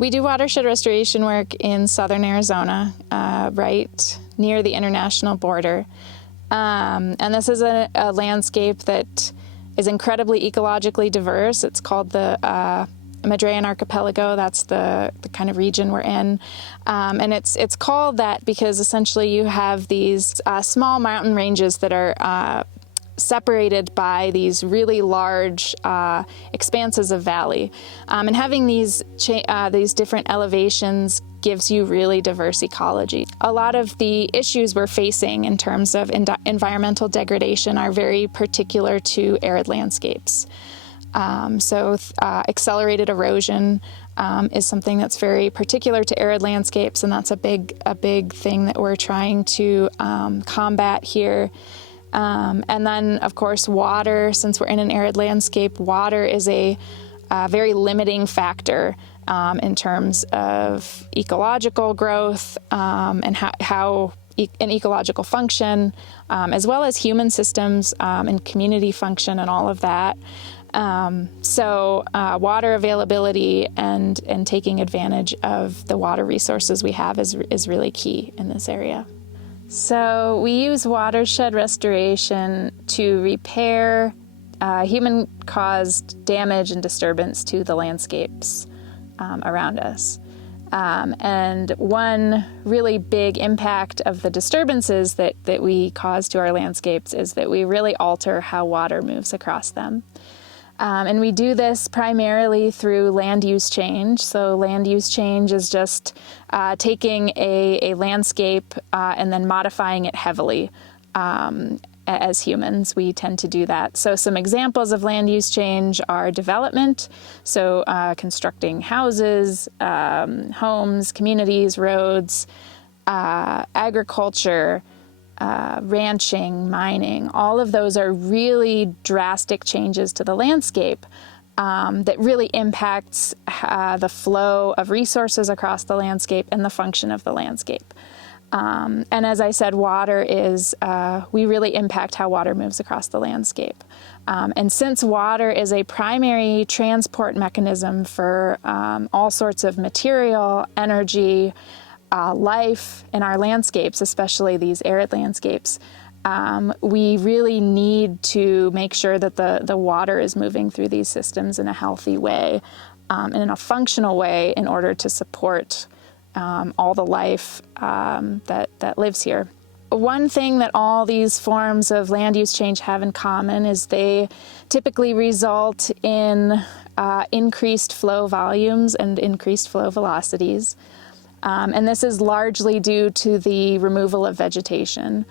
We do watershed restoration work in southern Arizona, right near the international border. And this is a landscape that is incredibly ecologically diverse. It's called the Madrean Archipelago. That's the kind of region we're in. And it's called that because essentially you have these small mountain ranges that are separated by these really large expanses of valley. And having these different elevations gives you really diverse ecology. A lot of the issues we're facing in terms of environmental degradation are very particular to arid landscapes. Accelerated erosion is something that's very particular to arid landscapes, and that's a big thing that we're trying to combat here. And then, of course, water. Since we're in an arid landscape, water is a very limiting factor in terms of ecological growth and how an ecological function, as well as human systems and community function and all of that. Water availability and taking advantage of the water resources we have is really key in this area. So we use watershed restoration to repair human-caused damage and disturbance to the landscapes around us. And one really big impact of the disturbances that we cause to our landscapes is that we really alter how water moves across them. And we do this primarily through land use change. So land use change is just taking a landscape and then modifying it heavily. As humans, we tend to do that. So some examples of land use change are development, so constructing houses, homes, communities, roads, agriculture, ranching, mining. All of those are really drastic changes to the landscape that really impacts the flow of resources across the landscape and the function of the landscape. And as I said, water is, we really impact how water moves across the landscape. And since water is a primary transport mechanism for all sorts of material, energy, life in our landscapes, especially these arid landscapes, we really need to make sure that the water is moving through these systems in a healthy way and in a functional way in order to support all the life that lives here. One thing that all these forms of land use change have in common is they typically result in increased flow volumes and increased flow velocities. And this is largely due to the removal of vegetation.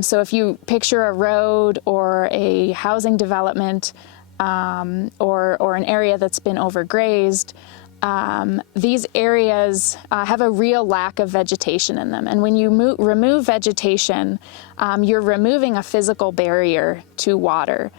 So if you picture a road or a housing development or an area that's been overgrazed, these areas have a real lack of vegetation in them. And when you remove vegetation, you're removing a physical barrier to water.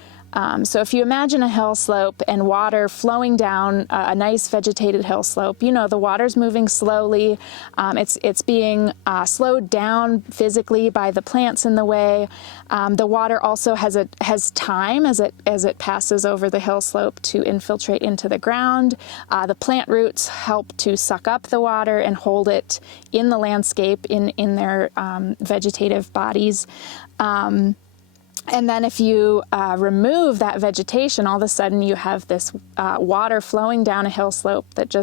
So if you imagine a hill slope and water flowing down a nice vegetated hill slope, you know the water's moving slowly. It's being slowed down physically by the plants in the way. The water also has time as it passes over the hill slope to infiltrate into the ground. The plant roots help to suck up the water and hold it in the landscape in their vegetative bodies. And then if you remove that vegetation, all of a sudden you have this water flowing down a hill slope that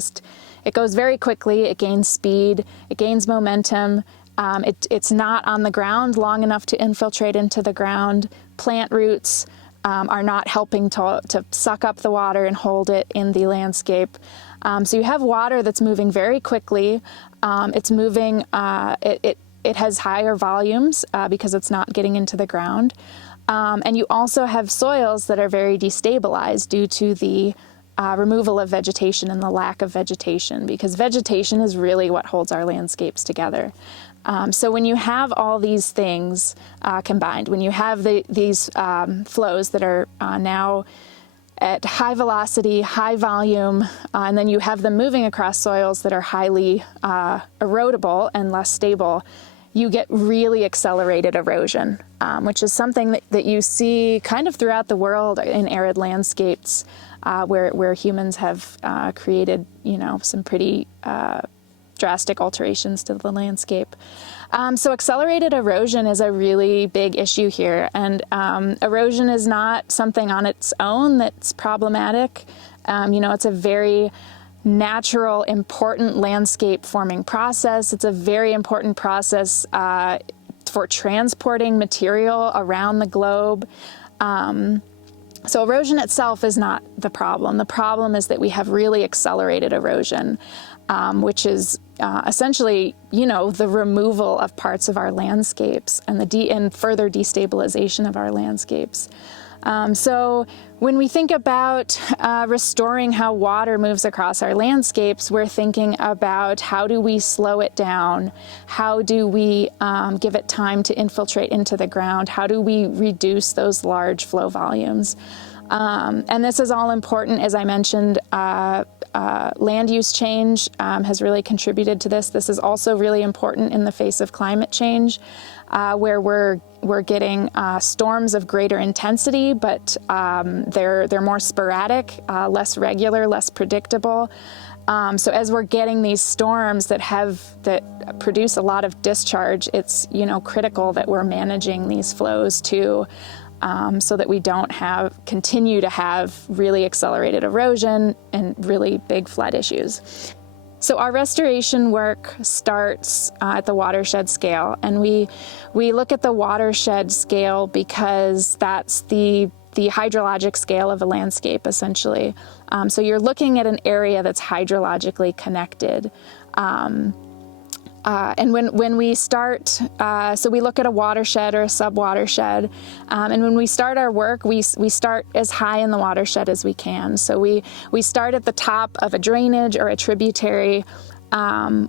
it goes very quickly, it gains speed, it gains momentum. It's not on the ground long enough to infiltrate into the ground. Plant roots are not helping to suck up the water and hold it in the landscape. So you have water that's moving very quickly. It's moving, it has higher volumes because it's not getting into the ground. And you also have soils that are very destabilized due to the removal of vegetation and the lack of vegetation, because vegetation is really what holds our landscapes together. So when you have all these things combined, when you have these flows that are now at high velocity, high volume, and then you have them moving across soils that are highly erodible and less stable, you get really accelerated erosion, which is something that you see kind of throughout the world in arid landscapes. where humans have created, some pretty drastic alterations to the landscape. So accelerated erosion is a really big issue here, and erosion is not something on its own that's problematic. It's a very natural, important landscape forming process. It's a very important process for transporting material around the globe. So erosion itself is not the problem. The problem is that we have really accelerated erosion, which is essentially, the removal of parts of our landscapes and further destabilization of our landscapes. So when we think about restoring how water moves across our landscapes, we're thinking about how do we slow it down? How do we give it time to infiltrate into the ground? How do we reduce those large flow volumes? And this is all important, as I mentioned. Land use change has really contributed to this. This is also really important in the face of climate change, where we're getting storms of greater intensity, but they're more sporadic, less regular, less predictable. So as we're getting these storms that produce a lot of discharge, it's critical that we're managing these flows too. So that we don't continue to have really accelerated erosion and really big flood issues. So our restoration work starts at the watershed scale, and we look at the watershed scale because that's the hydrologic scale of a landscape, essentially. So you're looking at an area that's hydrologically connected. And when we start, so we look at a watershed or a sub-watershed, and when we start our work, we start as high in the watershed as we can. So we start at the top of a drainage or a tributary,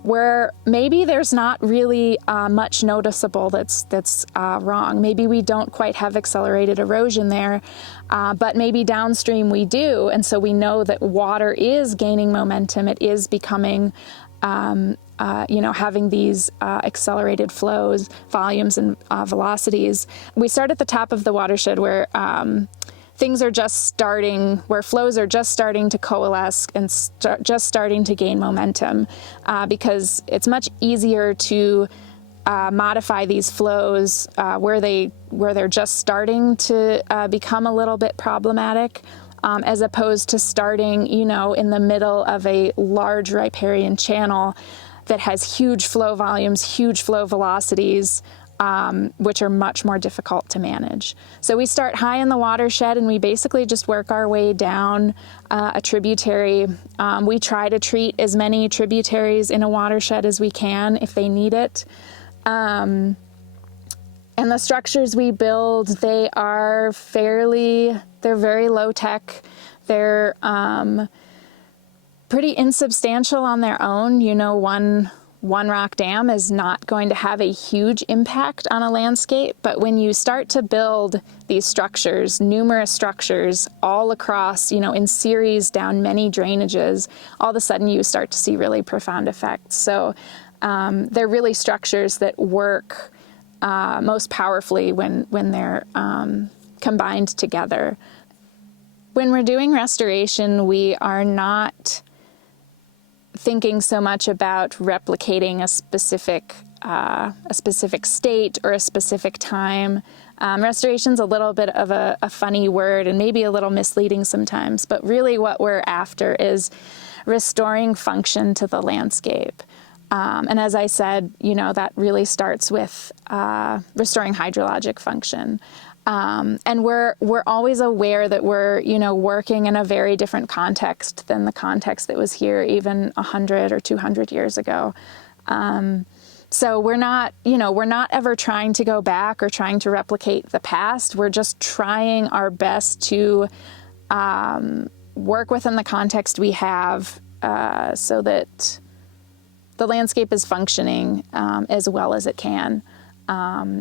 where maybe there's not really much noticeable that's wrong. Maybe we don't quite have accelerated erosion there, but maybe downstream we do, and so we know that water is gaining momentum. It is becoming having these accelerated flows, volumes, and velocities. We start at the top of the watershed where things are just starting, where flows are just starting to coalesce and just starting to gain momentum, because it's much easier to modify these flows where they're just starting to become a little bit problematic. As opposed to starting, in the middle of a large riparian channel that has huge flow volumes, huge flow velocities, which are much more difficult to manage. So we start high in the watershed, and we basically just work our way down a tributary. We try to treat as many tributaries in a watershed as we can if they need it. And the structures we build, they're very low tech. They're pretty insubstantial on their own. One rock dam is not going to have a huge impact on a landscape, but when you start to build these structures, numerous structures all across, in series down many drainages, all of a sudden you start to see really profound effects. So they're really structures that work most powerfully when they're combined together. When we're doing restoration, we are not thinking so much about replicating a specific state or a specific time. Restoration's a little bit of a funny word and maybe a little misleading sometimes, but really what we're after is restoring function to the landscape. And as I said, that really starts with restoring hydrologic function. And we're always aware that we're, working in a very different context than the context that was here even 100 or 200 years ago. So we're not ever trying to go back or trying to replicate the past. We're just trying our best to work within the context we have so that the landscape is functioning as well as it can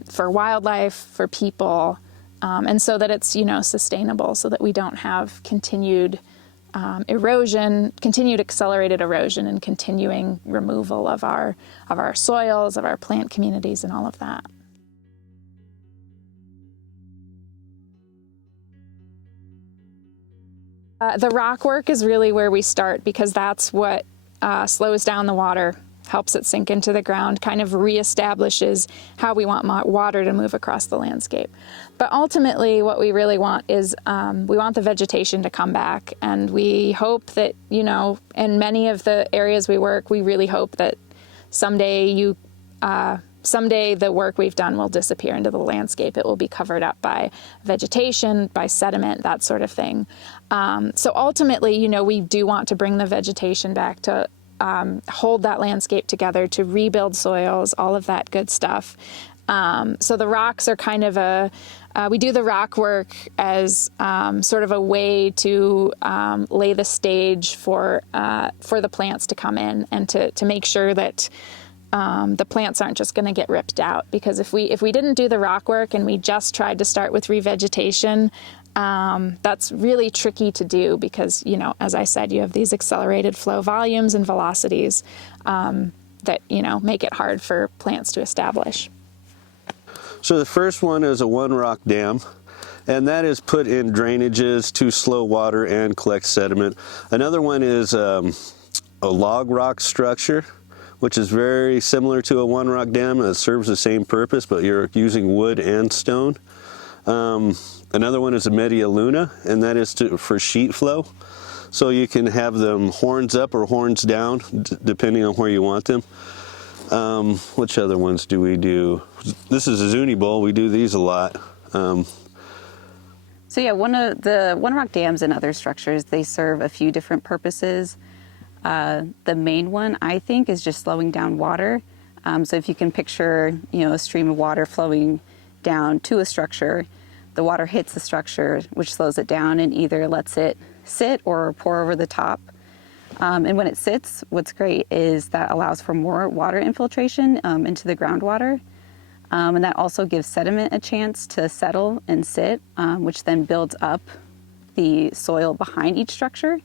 for wildlife, for people, and so that it's, sustainable, so that we don't have continued erosion, continued accelerated erosion, and continuing removal of our soils, of our plant communities, and all of that. The rock work is really where we start, because that's what slows down the water, helps it sink into the ground, kind of reestablishes how we want water to move across the landscape. But ultimately what we really want is we want the vegetation to come back, and we hope that, you know, in many of the areas we work, we really hope that someday the work we've done will disappear into the landscape. It will be covered up by vegetation, by sediment, that sort of thing. So ultimately, you know, we do want to bring the vegetation back to hold that landscape together, to rebuild soils, all of that good stuff. So the rocks are kind of we do the rock work as sort of a way to lay the stage for the plants to come in, and to make sure that the plants aren't just going to get ripped out. Because if we didn't do the rock work and we just tried to start with revegetation, that's really tricky to do, because, you know, as I said, you have these accelerated flow volumes and velocities that, you know, make it hard for plants to establish. So the first one is a one rock dam, and that is put in drainages to slow water and collect sediment. Another one is a log rock structure, which is very similar to a one rock dam. It serves the same purpose, but you're using wood and stone. Another one is a media luna, and that is for sheet flow. So you can have them horns up or horns down, depending on where you want them. Which other ones do we do? This is a ZUNI bowl. We do these a lot. So yeah, one of the one rock dams and other structures, they serve a few different purposes. The main one, I think, is just slowing down water. So if you can picture, you know, a stream of water flowing down to a structure, the water hits the structure, which slows it down and either lets it sit or pour over the top. And when it sits, what's great is that allows for more water infiltration into the groundwater. And that also gives sediment a chance to settle and sit, which then builds up the soil behind each structure.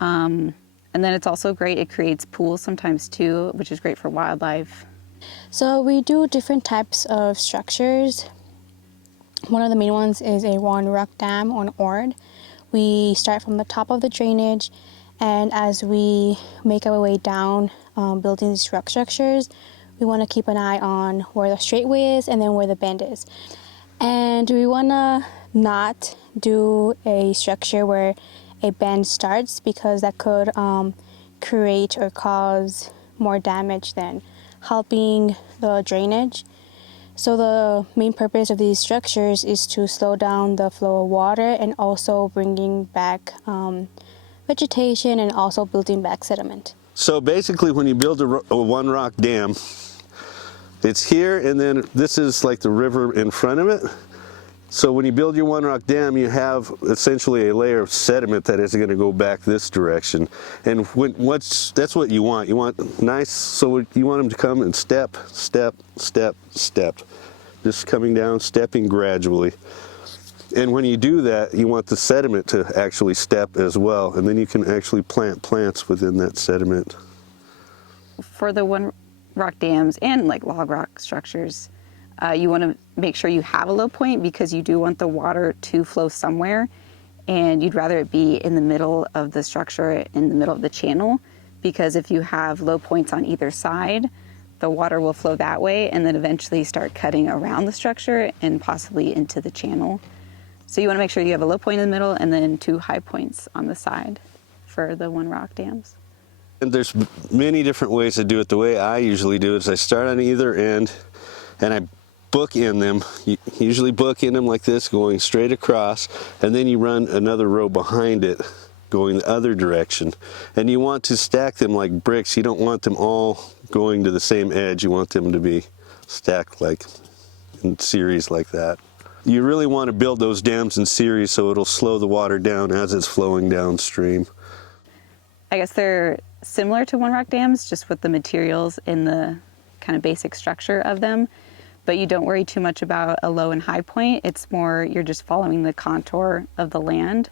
And then it's also great, it creates pools sometimes too, which is great for wildlife. So we do different types of structures. One of the main ones is a one rock dam or an Arid. We start from the top of the drainage, and as we make our way down building these rock structures, we want to keep an eye on where the straightway is and then where the bend is. And we want to not do a structure where a bend starts, because that could create or cause more damage than helping the drainage. So the main purpose of these structures is to slow down the flow of water and also bringing back vegetation and also building back sediment. So basically, when you build a one rock dam, it's here, and then this is like the river in front of it. So when you build your one rock dam, you have essentially a layer of sediment that is going to go back this direction. And that's what you want. You want nice, so you want them to come and step, step, step, step. Just coming down, stepping gradually. And when you do that, you want the sediment to actually step as well. And then you can actually plant plants within that sediment. For the one rock dams and like log rock structures, you want to make sure you have a low point, because you do want the water to flow somewhere, and you'd rather it be in the middle of the structure, in the middle of the channel, because if you have low points on either side, the water will flow that way and then eventually start cutting around the structure and possibly into the channel. So you want to make sure you have a low point in the middle and then two high points on the side for the one rock dams. And there's many different ways to do it. The way I usually do it is I start on either end and I bookend them. You usually bookend them like this, going straight across, and then you run another row behind it going the other direction. And you want to stack them like bricks. You don't want them all going to the same edge. You want them to be stacked like in series like that. You really want to build those dams in series so it'll slow the water down as it's flowing downstream. I guess they're similar to one rock dams, just with the materials and the kind of basic structure of them. But you don't worry too much about a low and high point. It's more you're just following the contour of the land.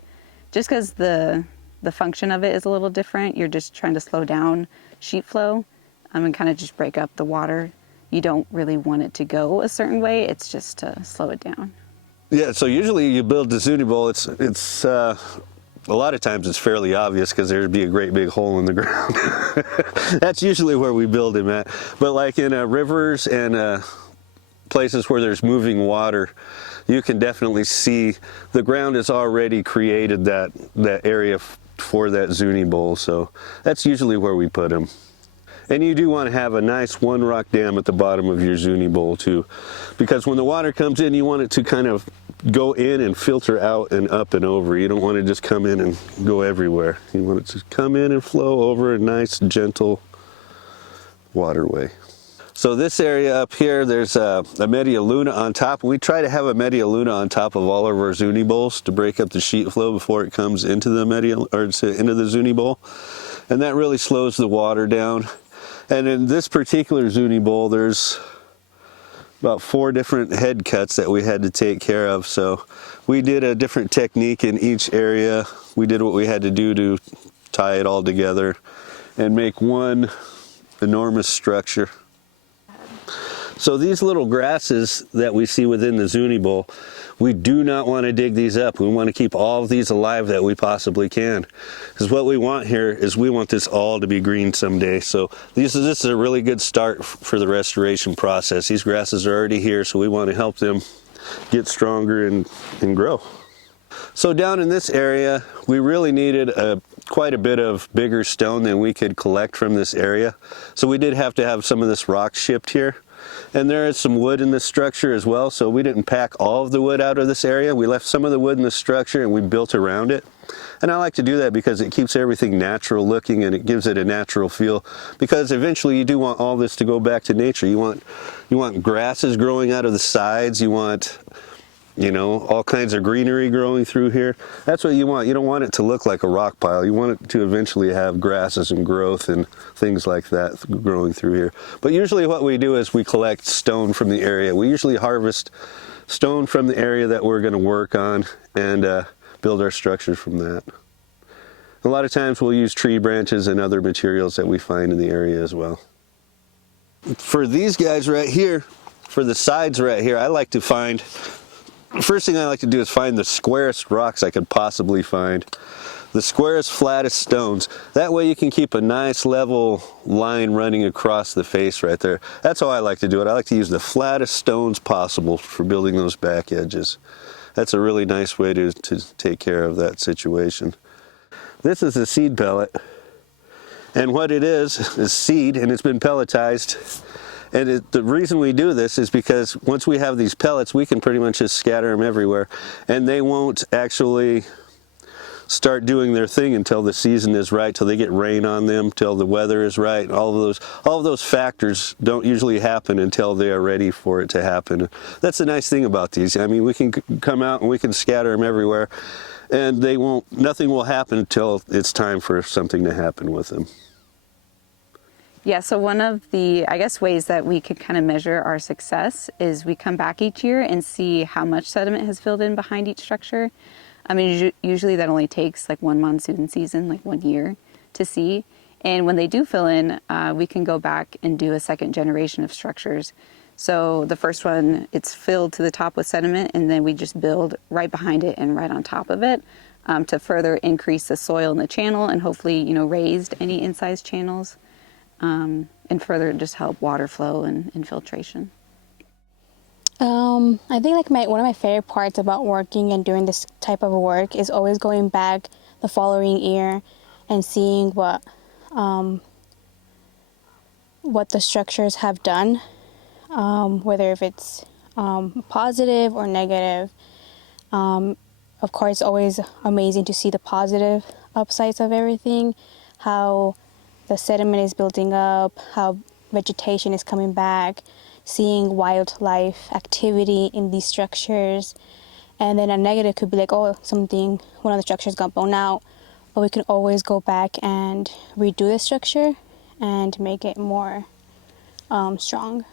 Just because the function of it is a little different, you're just trying to slow down sheet flow and kind of just break up the water. You don't really want it to go a certain way, it's just to slow it down. Yeah, so usually you build the ZUNI bowl, it's a lot of times it's fairly obvious because there'd be a great big hole in the ground. That's usually where we build them at. But like in rivers and places where there's moving water, you can definitely see the ground has already created that area for that ZUNI bowl. So that's usually where we put them. And you do want to have a nice one rock dam at the bottom of your ZUNI bowl too, because when the water comes in, you want it to kind of go in and filter out and up and over. You don't want to just come in and go everywhere. You want it to come in and flow over a nice gentle waterway. So this area up here, there's a media luna on top. We try to have a media luna on top of all of our ZUNI bowls to break up the sheet flow before it comes into the into the ZUNI bowl, and that really slows the water down. And in this particular ZUNI bowl, there's about 4 different head cuts that we had to take care of. So we did a different technique in each area. We did what we had to do to tie it all together and make one enormous structure. So these little grasses that we see within the ZUNI bowl, we do not want to dig these up. We want to keep all of these alive that we possibly can. Because what we want here is we want this all to be green someday. So this is a really good start for the restoration process. These grasses are already here, so we want to help them get stronger and grow. So down in this area, we really needed quite a bit of bigger stone than we could collect from this area. So we did have to have some of this rock shipped here. And there is some wood in this structure as well, so we didn't pack all of the wood out of this area. We left some of the wood in the structure and we built around it. And I like to do that because it keeps everything natural looking and it gives it a natural feel, because eventually you do want all this to go back to nature. You want grasses growing out of the sides, you want, you know, all kinds of greenery growing through here. That's what you want. You don't want it to look like a rock pile. You want it to eventually have grasses and growth and things like that growing through here. But usually what we do is we collect stone from the area. We usually harvest stone from the area that we're going to work on and build our structures from that. A lot of times we'll use tree branches and other materials that we find in the area as well. For these guys right here, for the sides right here, I like to find, first thing I like to do is find the squarest rocks I could possibly find. The squarest, flattest stones. That way you can keep a nice level line running across the face right there. That's how I like to do it. I like to use the flattest stones possible for building those back edges. That's a really nice way to take care of that situation. This is a seed pellet. And what it is seed, and it's been pelletized. And the reason we do this is because once we have these pellets, we can pretty much just scatter them everywhere, and they won't actually start doing their thing until the season is right, till they get rain on them, till the weather is right. All of those factors don't usually happen until they are ready for it to happen. That's the nice thing about these. I mean, we can come out and we can scatter them everywhere, and nothing will happen until it's time for something to happen with them. Yeah, so one of the, I guess, ways that we could kind of measure our success is we come back each year and see how much sediment has filled in behind each structure. I mean, usually that only takes like one monsoon season, like 1 year to see. And when they do fill in, we can go back and do a second generation of structures. So the first one, it's filled to the top with sediment, and then we just build right behind it and right on top of it to further increase the soil in the channel and hopefully, you know, raised any incised channels. And further just help water flow and infiltration. I think like one of my favorite parts about working and doing this type of work is always going back the following year and seeing what the structures have done, whether if it's positive or negative. Of course, it's always amazing to see the positive upsides of everything, how the sediment is building up, how vegetation is coming back, seeing wildlife activity in these structures. And then a negative could be like, oh, one of the structures got blown out, but we can always go back and redo the structure and make it more strong.